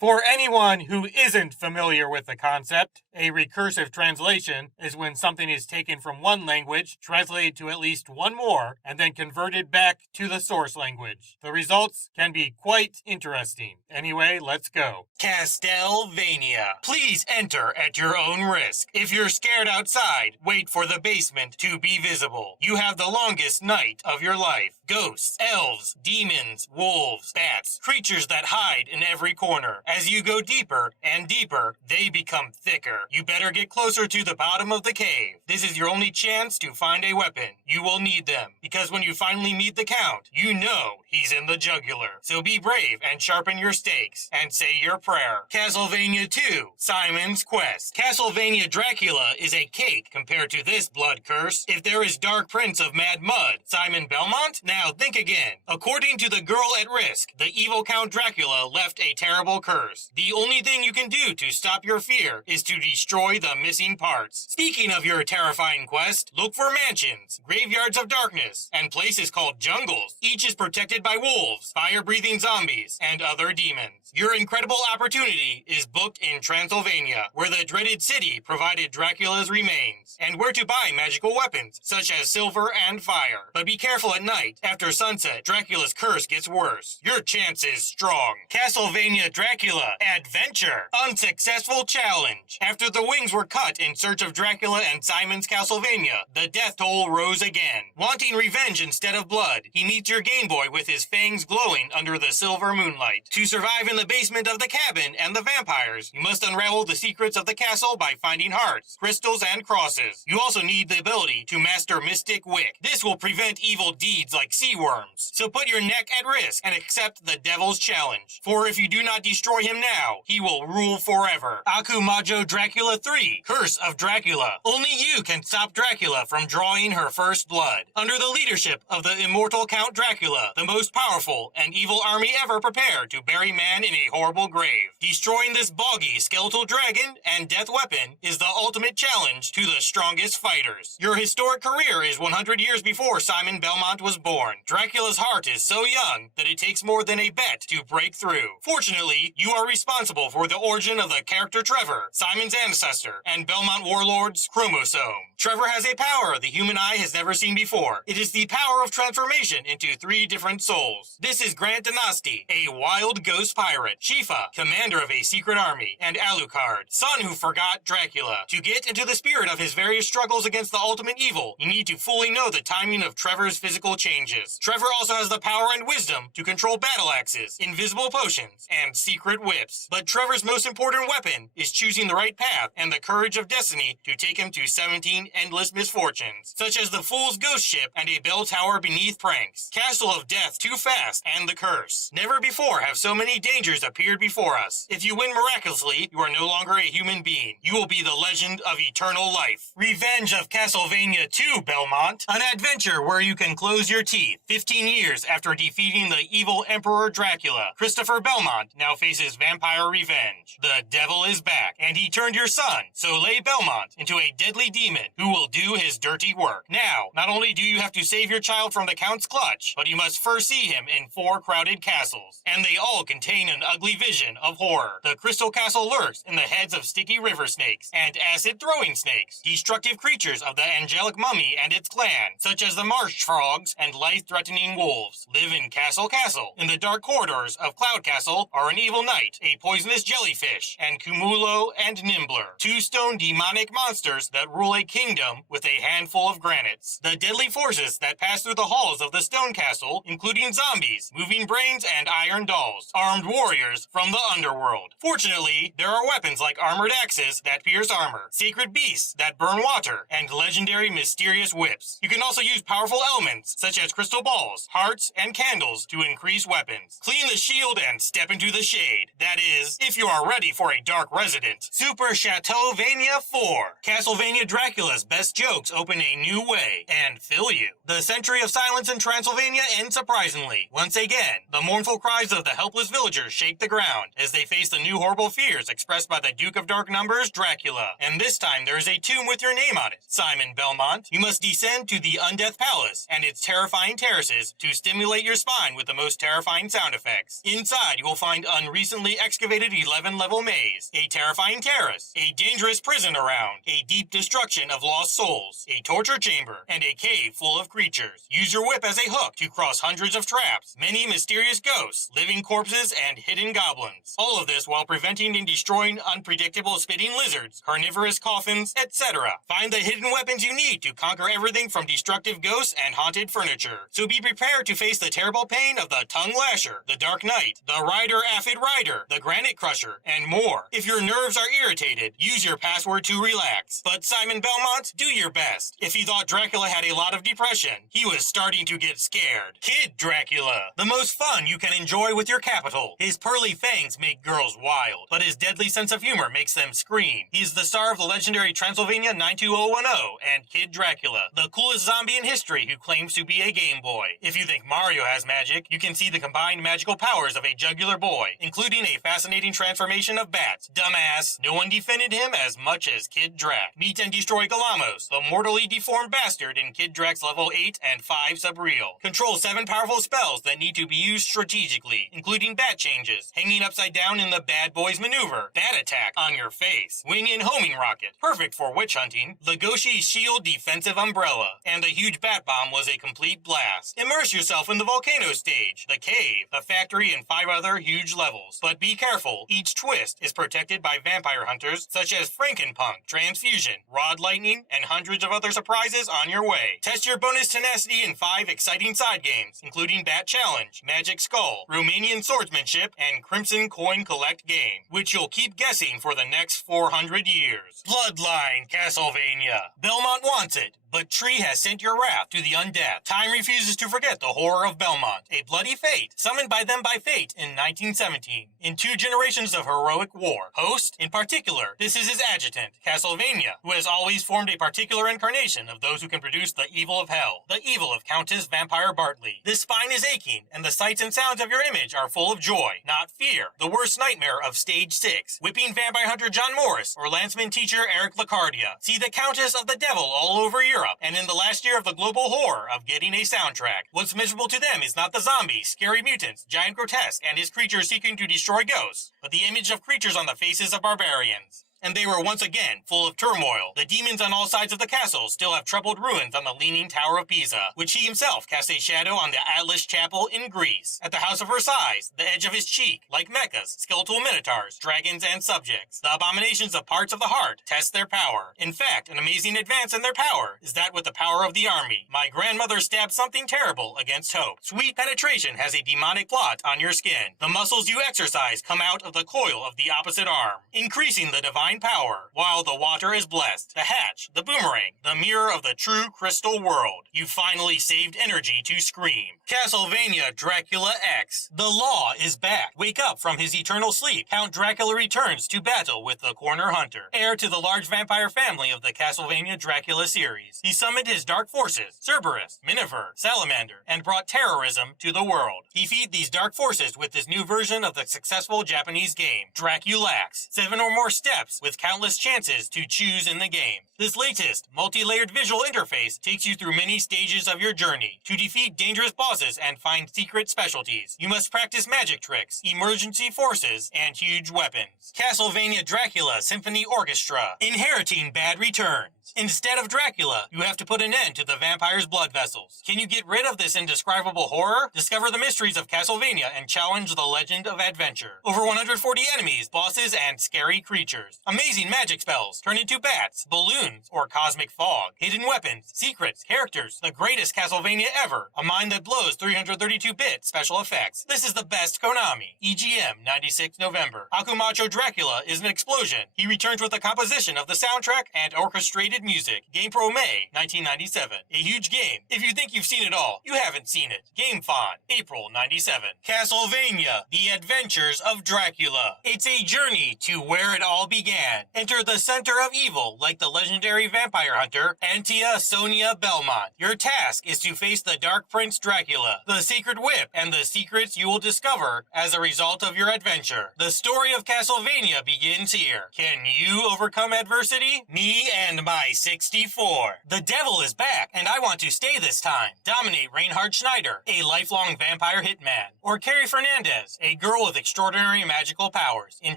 For anyone who isn't familiar with the concept, a recursive translation is when something is taken from one language, translated to at least one more, and then converted back to the source language. The results can be quite interesting. Anyway, let's go. Castlevania. Please enter at your own risk. If you're scared outside, wait for the basement to be visible. You have the longest night of your life. Ghosts, elves, demons, wolves, bats, creatures that hide in every corner. As you go deeper and deeper, they become thicker. You better get closer to the bottom of the cave. This is your only chance to find a weapon. You will need them, because when you finally meet the Count, you know he's in the jugular. So be brave and sharpen your stakes, and say your prayer. Castlevania II, Simon's Quest. Castlevania Dracula is a cake compared to this blood curse. If there is Dark Prince of Mad Mud, Simon Belmont? Now think again. According to the girl at risk, the evil Count Dracula left a terrible curse. The only thing you can do to stop your fear is to destroy the missing parts. Speaking of your terrifying quest, look for mansions, graveyards of darkness, and places called jungles. Each is protected by wolves, fire-breathing zombies, and other demons. Your incredible opportunity is booked in Transylvania, where the dreaded city provided Dracula's remains, and where to buy magical weapons, such as silver and fire. But be careful at night. After sunset, Dracula's curse gets worse. Your chance is strong. Castlevania Dracula Adventure. Unsuccessful challenge. After the wings were cut in search of Dracula and Simon's Castlevania, the death toll rose again. Wanting revenge instead of blood, he meets your Game Boy with his fangs glowing under the silver moonlight. To survive in the basement of the cabin and the vampires, you must unravel the secrets of the castle by finding hearts, crystals, and crosses. You also need the ability to master Mystic Wick. This will prevent evil deeds like sea worms. So put your neck at risk and accept the devil's challenge. For if you do not destroy him now, he will rule forever. Akumajo Dracula 3, Curse of Dracula. Only you can stop Dracula from drawing her first blood. Under the leadership of the immortal Count Dracula, the most powerful and evil army ever prepared to bury man in a horrible grave. Destroying this boggy skeletal dragon and death weapon is the ultimate challenge to the strongest fighters. Your historic career is 100 years before Simon Belmont was born. Dracula's heart is so young that it takes more than a bet to break through. Fortunately, you are responsible for the origin of the character Trevor, Simon's ancestor, and Belmont warlord's chromosome. Trevor has a power the human eye has never seen before. It is the power of transformation into 3 different souls. This is Grant Dynasty, a wild ghost pirate, Shifa, commander of a secret army, and Alucard, son who forgot Dracula. To get into the spirit of his various struggles against the ultimate evil, you need to fully know the timing of Trevor's physical changes. Trevor also has the power and wisdom to control battle axes, invisible potions, and secret whips. But Trevor's most important weapon is choosing the right path and the courage of destiny to take him to 17 endless misfortunes, such as the Fool's Ghost Ship and a bell tower beneath pranks, Castle of Death Too Fast, and the Curse. Never before have so many dangers appeared before us. If you win miraculously, you are no longer a human being. You will be the legend of eternal life. Revenge of Castlevania II, Belmont. An adventure where you can close your teeth. 15 years after defeating the evil Emperor Dracula, Christopher Belmont now faces vampire revenge. The devil is back, and he turned your son, Soleil Belmont, into a deadly demon who will do his dirty work. Now, not only do you have to save your child from the Count's clutch, but you must first see him in 4 crowded castles, and they all contain an ugly vision of horror. The Crystal Castle lurks in the heads of sticky river snakes and acid-throwing snakes, destructive creatures of the angelic mummy and its clan, such as the marsh frogs and life-threatening wolves, live in Castle Castle. In the dark corridors of Cloud Castle are an evil knight, a poisonous jellyfish, and Cumulo and Nimbler, 2 stone demonic monsters that rule a kingdom with a handful of granites. The deadly forces that pass through the halls of the stone castle, including zombies, moving brains, and iron dolls, armed warriors from the underworld. Fortunately, there are weapons like armored axes that pierce armor, sacred beasts that burn water, and legendary mysterious whips. You can also use powerful elements such as crystal balls, hearts, and candles to increase weapons. Clean the shield and step into the shade. That is, if you are ready for a dark resident. Super Chateauvania 4. Castlevania Dracula's best jokes open a new way and fill you. The century of silence in Transylvania ends surprisingly. Once again, the mournful cries of the helpless villagers shake the ground as they face the new horrible fears expressed by the Duke of Dark Numbers, Dracula. And this time there is a tomb with your name on it. Simon Belmont, you must descend to the Undeath Palace and its terrifying terraces to stimulate your spine with the most terrifying sound effects. Inside, you will find unrecently recently excavated 11-level maze, a terrifying terrace, a dangerous prison around, a deep destruction of lost souls, a torture chamber, and a cave full of creatures. Use your whip as a hook to cross hundreds of traps, many mysterious ghosts, living corpses, and hidden goblins. All of this while preventing and destroying unpredictable spitting lizards, carnivorous coffins, etc. Find the hidden weapons you need to conquer everything from destructive ghosts and haunted furniture. So be prepared to face the terrible pain of the Tongue Lasher, the Dark Knight, the Rider Aphid Rider, the Granite Crusher, and more. If your nerves are irritated, use your password to relax. But Simon Belmont, do your best. If he thought Dracula had a lot of depression, he was starting to get scared. Kid Dracula, the most fun you can enjoy with your capital. His pearly fangs make girls wild, but his deadly sense of humor makes them scream. He's the star of the legendary Transylvania 92010 and Kid Dracula, the coolest zombie in history who claims to be a Game Boy. If you think Mario has magic, you can see the combined magical powers of a jugular boy, including a fascinating transformation of bats. Dumbass, no one defended him as much as Kid Drac. Meet and destroy Galamos, the mortally deformed bastard in Kid Drac's level 8 and 5 subreal. Control 7 powerful spells that need to be used strategically, including bat changes, hanging upside down in the Bad Boys maneuver, bat attack on your face, wing and homing rocket, perfect for witch hunting, Legoshi's shield defensive umbrella, and the huge bat bomb was a complete blast. Immerse yourself in the volcano stage, the cave, the factory, and 5 other huge levels. But be careful, each twist is protected by vampire hunters such as Frankenpunk, Transfusion, Rod Lightning, and hundreds of other surprises on your way. Test your bonus tenacity in 5 exciting side games, including Bat Challenge, Magic Skull, Romanian Swordsmanship, and Crimson Coin Collect game, which you'll keep guessing for the next 400 years. Bloodline Castlevania. Belmont wants it, but Tree has sent your wrath to the undead. Time refuses to forget the horror of Belmont, a bloody fate summoned by them by fate in 1917. In 2 generations of heroic war, Host, in particular, this is his adjutant, Castlevania, who has always formed a particular incarnation of those who can produce the evil of hell, the evil of Countess Vampire Bartley. This spine is aching, and the sights and sounds of your image are full of joy, not fear, the worst nightmare of Stage 6, whipping vampire hunter John Morris or lanceman teacher Eric Lacardia. See the Countess of the Devil all over Europe, and in the last year of the global horror of getting a soundtrack. What's miserable to them is not the zombies, scary mutants, giant grotesque, and his creatures seeking to destroy ghosts, but the image of creatures on the faces of barbarians. And they were once again full of turmoil. The demons on all sides of the castle still have troubled ruins on the Leaning Tower of Pisa, which he himself cast a shadow on the Atlas Chapel in Greece. At the House of Versailles, the edge of his cheek, like mechas, skeletal minotaurs, dragons, and subjects. The abominations of parts of the heart test their power. In fact, an amazing advance in their power is that with the power of the army. My grandmother stabbed something terrible against hope. Sweet penetration has a demonic plot on your skin. The muscles you exercise come out of the coil of the opposite arm, increasing the divine power, while the water is blessed, the hatch, the boomerang, the mirror of the true crystal world. You finally saved energy to scream. Castlevania Dracula X. The law is back. Wake up from his eternal sleep. Count Dracula returns to battle with the Corner Hunter, heir to the large vampire family of the Castlevania Dracula series. He summoned his dark forces, Cerberus, Miniver, Salamander, and brought terrorism to the world. Defeat these dark forces with this new version of the successful Japanese game, Draculax. 7 or more steps with countless chances to choose in the game. This latest, multi-layered visual interface takes you through many stages of your journey. To defeat dangerous bosses and find secret specialties, you must practice magic tricks, emergency forces, and huge weapons. Castlevania Dracula Symphony Orchestra, inheriting bad returns. Instead of Dracula, you have to put an end to the vampire's blood vessels. Can you get rid of this indescribable horror? Discover the mysteries of Castlevania and challenge the legend of adventure. Over 140 enemies, bosses, and scary creatures. Amazing magic spells turn into bats, balloons, or cosmic fog. Hidden weapons, secrets, characters, the greatest Castlevania ever. A mind that blows 332-bit special effects. This is the best Konami. EGM 96 November. Akumacho Dracula is an explosion. He returns with a composition of the soundtrack and orchestrated music. GamePro May 1997. A huge game. If you think you've seen it all, you haven't seen it. GameFon April 97. Castlevania The Adventures of Dracula. It's a journey to where it all began. can. Enter the center of evil like the legendary vampire hunter, Antia Sonia Belmont. Your task is to face the Dark Prince Dracula, the secret whip, and the secrets you will discover as a result of your adventure. The story of Castlevania begins here. Can you overcome adversity? Me and my 64. The devil is back, and I want to stay this time. Dominate Reinhard Schneider, a lifelong vampire hitman. Or Carrie Fernandez, a girl with extraordinary magical powers. In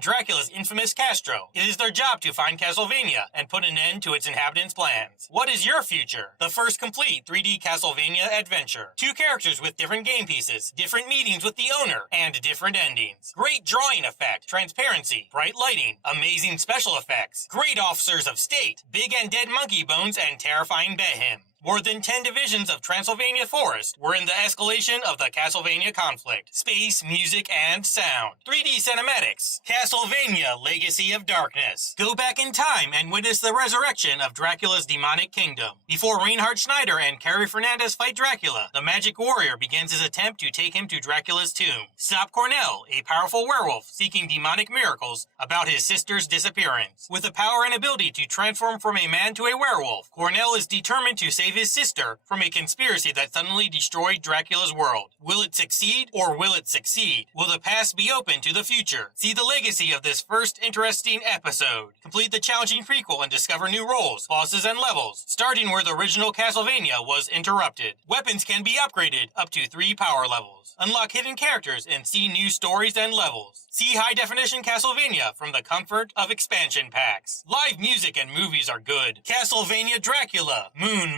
Dracula's infamous Castro, it is their job to find Castlevania and put an end to its inhabitants' plans. What is your future? The first complete 3D Castlevania adventure. 2 characters with different game pieces, different meetings with the owner, and different endings. Great drawing effect, transparency, bright lighting, amazing special effects, great officers of state, big and dead monkey bones, and terrifying Behim. More than 10 divisions of Transylvania Forest were in the escalation of the Castlevania conflict. Space, music, and sound. 3D cinematics. Castlevania Legacy of Darkness. Go back in time and witness the resurrection of Dracula's demonic kingdom. Before Reinhard Schneider and Carrie Fernandez fight Dracula, the magic warrior begins his attempt to take him to Dracula's tomb. Stop Cornell, a powerful werewolf seeking demonic miracles about his sister's disappearance. With the power and ability to transform from a man to a werewolf, Cornell is determined to save his sister from a conspiracy that suddenly destroyed Dracula's world. Will it succeed, or will it succeed? Will the past be open to the future? See the legacy of this first interesting episode. Complete the challenging prequel and discover new roles, bosses, and levels, starting where the original Castlevania was interrupted. Weapons can be upgraded up to 3 power levels. Unlock hidden characters and see new stories and levels. See high-definition Castlevania from the comfort of expansion packs. Live music and movies are good. Castlevania Dracula, Moon.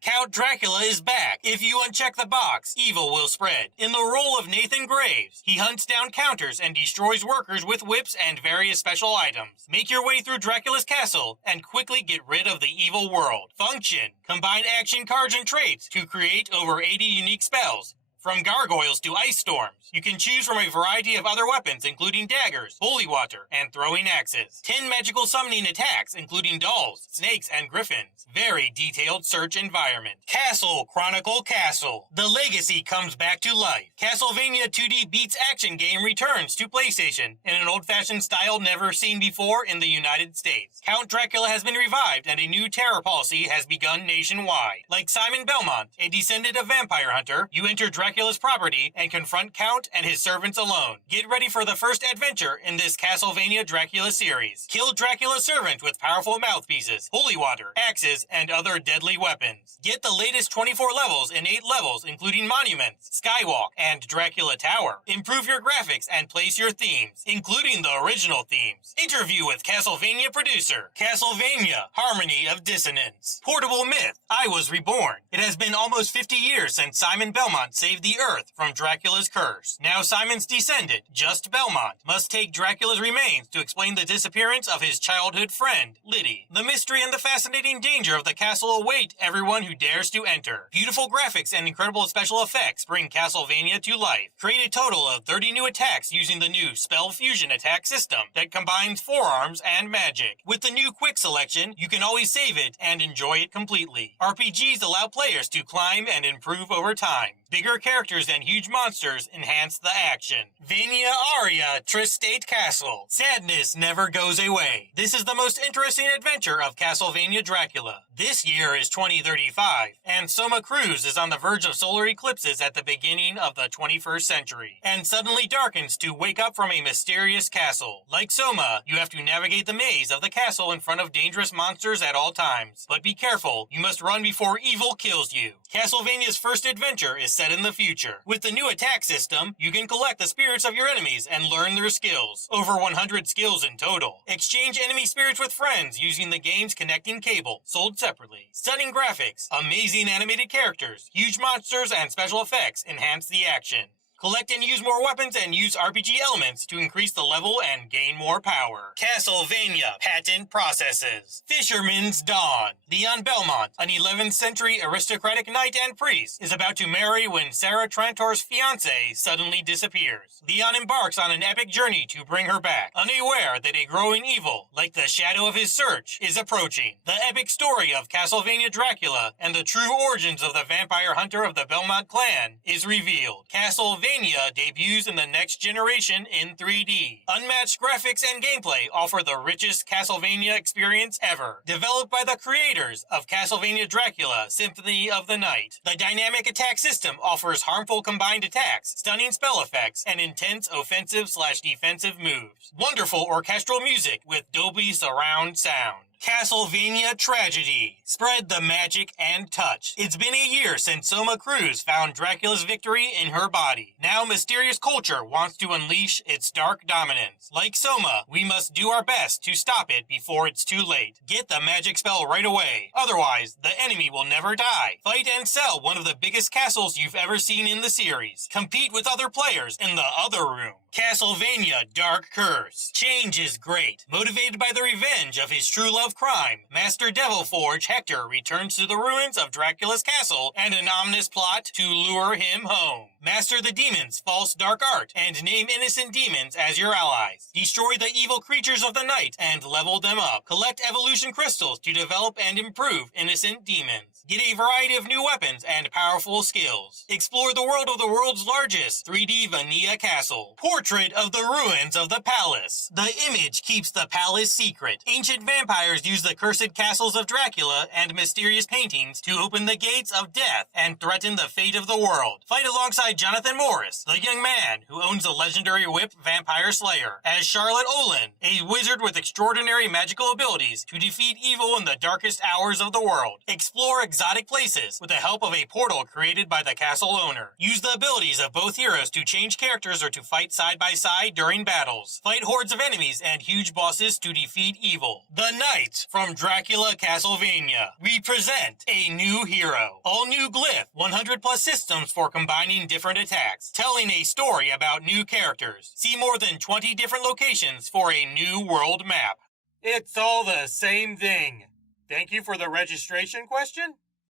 Count Dracula is back. If you uncheck the box, evil will spread. In the role of Nathan Graves, he hunts down counters and destroys workers with whips and various special items. Make your way through Dracula's castle and quickly get rid of the evil world. Function. Combine action cards and traits to create over 80 unique spells. From gargoyles to ice storms, you can choose from a variety of other weapons including daggers, holy water, and throwing axes. 10 magical summoning attacks including dolls, snakes, and griffins. Very detailed search environment. Castle Chronicle Castle. The legacy comes back to life. Castlevania 2D Beats action game returns to PlayStation in an old-fashioned style never seen before in the United States. Count Dracula has been revived and a new terror policy has begun nationwide. Like Simon Belmont, a descendant of vampire hunter, you enter Dracula's property and confront Count and his servants alone. Get ready for the first adventure in this Castlevania Dracula series. Kill Dracula's servant with powerful mouthpieces, holy water, axes, and other deadly weapons. Get the latest 24 levels in 8 levels including monuments, skywalk, and Dracula Tower. Improve your graphics and place your themes, including the original themes. Interview with Castlevania producer. Castlevania Harmony of Dissonance. Portable myth. I was reborn. It has been almost 50 years since Simon Belmont saved the Earth from Dracula's curse. Now Simon's descendant, just Belmont, must take Dracula's remains to explain the disappearance of his childhood friend, Liddy. The mystery and the fascinating danger of the castle await everyone who dares to enter. Beautiful graphics and incredible special effects bring Castlevania to life. Create a total of 30 new attacks using the new Spell Fusion attack system that combines forearms and magic. With the new quick selection, you can always save it and enjoy it completely. RPGs allow players to climb and improve over time. Bigger characters and huge monsters enhance the action. Vania Aria Tristate Castle. Sadness never goes away. This is the most interesting adventure of Castlevania Dracula. This year is 2035, and Soma Cruz is on the verge of solar eclipses at the beginning of the 21st century, and suddenly darkens to wake up from a mysterious castle. Like Soma, you have to navigate the maze of the castle in front of dangerous monsters at all times. But be careful, you must run before evil kills you. Castlevania's first adventure is set in the future. With the new attack system, you can collect the spirits of your enemies and learn their skills. Over 100 skills in total. Exchange enemy spirits with friends using the game's connecting cable, sold separately. Stunning graphics, amazing animated characters, huge monsters, and special effects enhance the action. Collect and use more weapons and use RPG elements to increase the level and gain more power. Castlevania Patent Processes. Fisherman's Dawn. Leon Belmont, an 11th century aristocratic knight and priest, is about to marry when Sarah Trantor's fiancé suddenly disappears. Leon embarks on an epic journey to bring her back, unaware that a growing evil, like the shadow of his search, is approaching. The epic story of Castlevania Dracula and the true origins of the vampire hunter of the Belmont clan is revealed. Castlevania Castlevania debuts in the next generation in 3D. Unmatched graphics and gameplay offer the richest Castlevania experience ever. Developed by the creators of Castlevania Dracula Symphony of the Night, the dynamic attack system offers harmful combined attacks, stunning spell effects, and intense offensive/defensive moves. Wonderful orchestral music with Dolby surround sound. Castlevania Tragedy. Spread the magic and touch. It's been a year since Soma Cruz found Dracula's victory in her body. Now mysterious culture wants to unleash its dark dominance. Like Soma, we must do our best to stop it before it's too late. Get the magic spell right away. Otherwise, the enemy will never die. Fight and sell one of the biggest castles you've ever seen in the series. Compete with other players in the other room. Castlevania Dark Curse. Change is great. Motivated by the revenge of his true love crime, Master Devil Forge Hector returns to the ruins of Dracula's castle and an ominous plot to lure him home. Master the demon's false dark art and name innocent demons as your allies. Destroy the evil creatures of the night and level them up. Collect evolution crystals to develop and improve innocent demons. Get a variety of new weapons and powerful skills. Explore the world of the world's largest 3D Vanilla castle. Portrait of the ruins of the palace. The image keeps the palace secret. Ancient vampires use the cursed castles of Dracula and mysterious paintings to open the gates of death and threaten the fate of the world. Fight alongside Jonathan Morris, the young man who owns the legendary whip Vampire Slayer, as Charlotte Olin, a wizard with extraordinary magical abilities to defeat evil in the darkest hours of the world. Explore exotic places with the help of a portal created by the castle owner. Use the abilities of both heroes to change characters or to fight side by side during battles. Fight hordes of enemies and huge bosses to defeat evil. The Knights from Dracula Castlevania. We present a new hero. All new glyph, 100 plus systems for combining different attacks, telling a story about new characters. See more than 20 different locations for a new world map. It's all the same thing. Thank you for the registration question.